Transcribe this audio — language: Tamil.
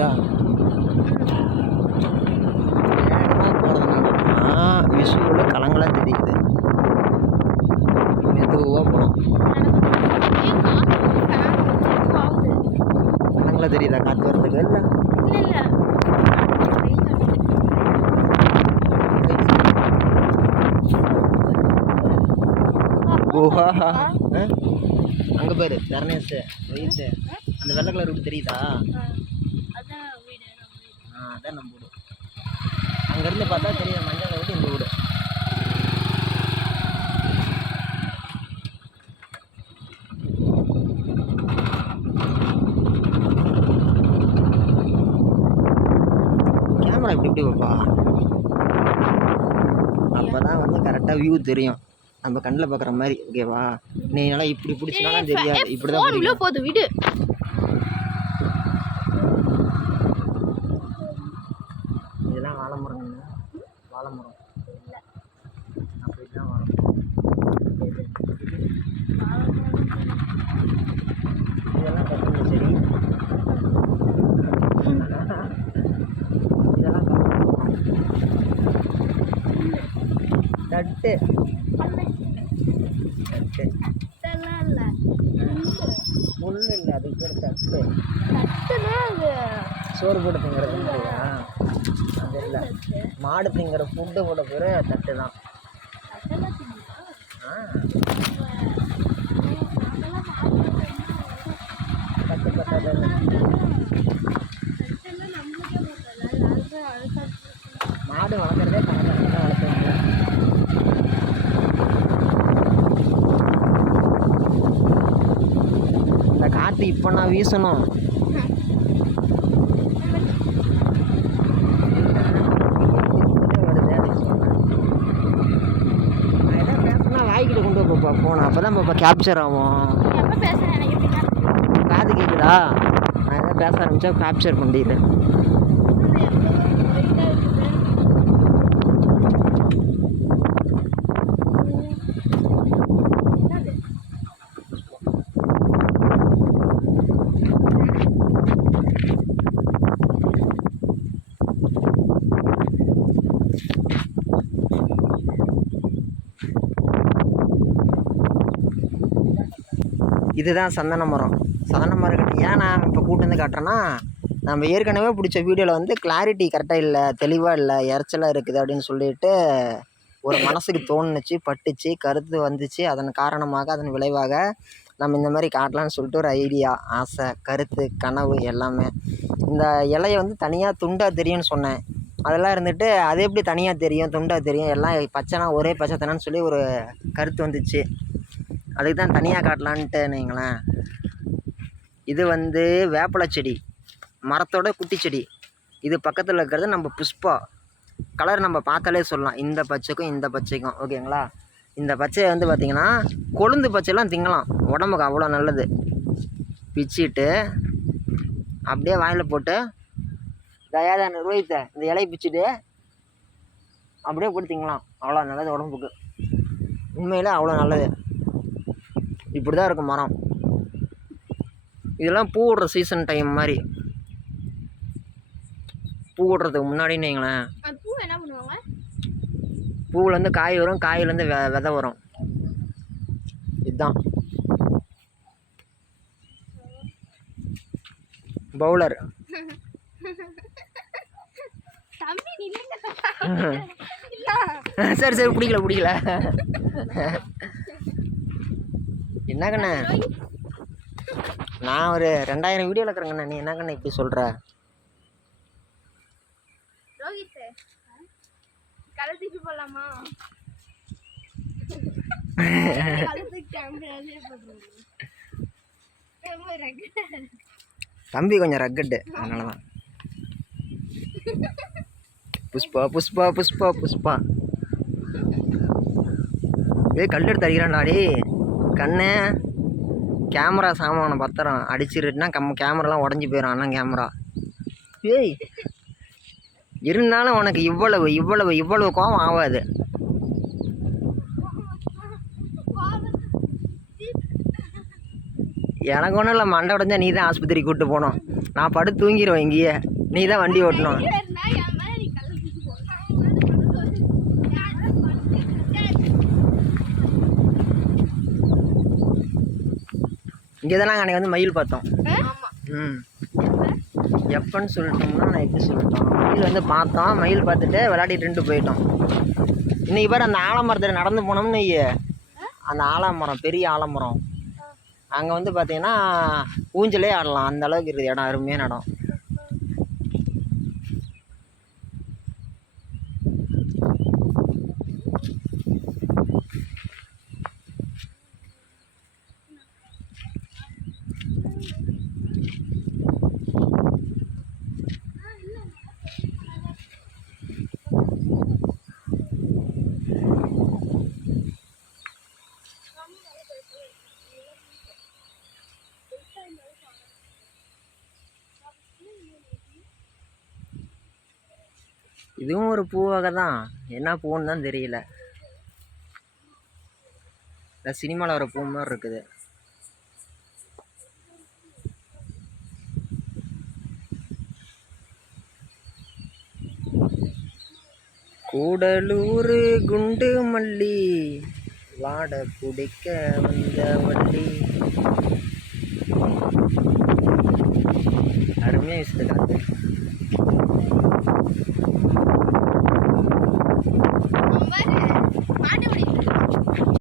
தெரியுதா? விஷுவில் கலங்களாக தெரியுது. மெதுவாக போகணும். கலங்களாக தெரியுதா காற்று வர்றதுக்கு? இல்லை ஓஹா அங்கே பாரு தர்ணேஷ் வயசு அந்த வெள்ளை கலர் வீடு தெரியுதா? அதான் நம்ம வீடு. அங்கேருந்து பார்த்தா தெரியும் மஞ்சள் வீடு இந்த வீடு. கேமரா இப்படி வைப்பா, அப்போ தான் வந்து கரெக்டாக வியூ தெரியும் நம்ம கண்ணில் பார்க்குற மாதிரி. ஓகேவா? நீ நல்லா இப்படி பிடிச்சினாலும் தெரியாது. இப்படி தான் போகுது வீடு. இதெல்லாம் வாழைமரம். வாழைமரம் அப்படி தான் வாழைமரம். இதெல்லாம் கட்டுங்க சரி. இதெல்லாம் தட்டு தட்டு முள்ளு இல்லை, அதுக்கு பேர் தட்டு. சோறு போட்டு திங்கிறது இல்லையா? அது இல்லை, மாடு திங்கிற ஃபுட்டு கூட பேர் தட்டு தான். தட்டு பத்தாது. மாடு வளர்க்குறதே கணக்காக தான் வளர்க்குறாங்க. இந்த காற்று இப்போ நான் வீசணும். வாய்க்கிட்ட கொண்டு போப்பா போன, அப்போ தான் பாப்பா கேப்சர் ஆகும். காது கேட்குதா? நான் எதாவது பேச ஆரம்பித்தா கேப்சர் பண்ணிடுறேன். இதுதான் சந்தன மரம். சந்தன மரம் ஏன் நான் இப்போ கூட்டு வந்து காட்டுறேன்னா, நம்ம ஏற்கனவே பிடிச்ச வீடியோவில் வந்து கிளாரிட்டி கரெக்டாக இல்லை, தெளிவாக இல்லை, இறைச்சலாக இருக்குது அப்படின்னு சொல்லிட்டு ஒரு மனசுக்கு தோணுச்சு, பட்டுச்சு, கருத்து வந்துச்சு. அதன் காரணமாக அதன் விளைவாக நம்ம இந்த மாதிரி காட்டலான்னு சொல்லிட்டு ஒரு ஐடியா, ஆசை, கருத்து, கனவு எல்லாமே. இந்த இலையை வந்து தனியாக துண்டாக தெரியும்னு சொன்னேன். அதெல்லாம் இருந்துட்டு அது எப்படி தனியாக தெரியும், துண்டாக தெரியும், எல்லாம் பச்சைனா ஒரே பச்சை தானேன்னு சொல்லி ஒரு கருத்து வந்துச்சு. அதுக்கு தான் தனியாக காட்டலான்ட்டு நீங்களேன். இது வந்து வேப்பலை செடி, மரத்தோட குட்டி செடி. இது பக்கத்தில் இருக்கிறது நம்ம புஷ்பா. கலர் நம்ம பார்த்தாலே சொல்லலாம், இந்த பச்சைக்கும் இந்த பச்சைக்கும். ஓகேங்களா? இந்த பச்சையை வந்து பார்த்திங்கன்னா கொழுந்து பச்சைலாம் திங்கலாம், உடம்புக்கு அவ்வளோ நல்லது. பிச்சுட்டு அப்படியே வாயில் போட்டு தயாதான் நிர்வகித்த இந்த இலையை பிச்சுட்டு அப்படியே போட்டு திங்கலாம். அவ்வளோ நல்லது உடம்புக்கு, உண்மையில் அவ்வளோ நல்லது. இப்படி தான் இருக்கும் மரம். இதெல்லாம் பூ விடுற சீசன் டைம் மாதிரி. பூ விடுறதுக்கு முன்னாடின்னு வைங்களேன், பூவிலேருந்து காய் வரும், காயிலேருந்து விதை வரும். இதுதான் பவுலர். சரி சரி, பிடிக்கல. என்ன கண்ணே, நான் ஒரு 2000 வீடியோவில் இருக்கிறேங்கண்ணா, நீ என்ன கண்ணே இப்படி சொல்கிற? தம்பி கொஞ்சம் ரக்கட்டு, அதனால தான். புஷ்பா புஷ்பா புஷ்பா புஷ்பா. கல் எடுத்து அடிக்கிறான்டாடி கண்ணே. கேமரா சாமான பத்திரம் அடிச்சிருட்டுனா கேமராலாம் உடஞ்சி போயிடும். அண்ணன் கேமரா. ஏய், இருந்தாலும் உனக்கு இவ்வளவு கோவம் ஆகாது. எனக்கு ஒன்றும் இல்லை, மண்டை உடஞ்சா நீ தான் ஆஸ்பத்திரிக்கு கூப்பிட்டு போகணும். நான் படுத்து தூங்கிடுவேன் இங்கேயே, நீ தான் வண்டி ஓட்டணும். இங்கே தானே அன்றைக்கி வந்து மயில் பார்த்தோம். எப்போன்னு சொல்லிட்டோம்னா நான் எப்படி சொல்லிட்டோம், மயில் வந்து பார்த்தோம், மயில் பார்த்துட்டு விளையாடிட்டு போயிட்டோம். இன்றைக்கி பாரு அந்த ஆலமரத்தில் நடந்து போனோம்னு, அந்த ஆலமரம் பெரிய ஆலமரம் அங்கே வந்து பார்த்தீங்கன்னா ஊஞ்சலே ஆடலாம், அந்த அளவுக்கு இருக்குது இடம், அருமையான இடம். இதுவும் ஒரு பூ வகை தான், என்ன பூன்னு தான் தெரியல. இந்த சினிமாவில் வர பூ மாதிரி இருக்குது. கூடலூர் குண்டு மல்லி வாட பிடிக்க வந்த வள்ளி. அருமையாக வீசுது காத்து.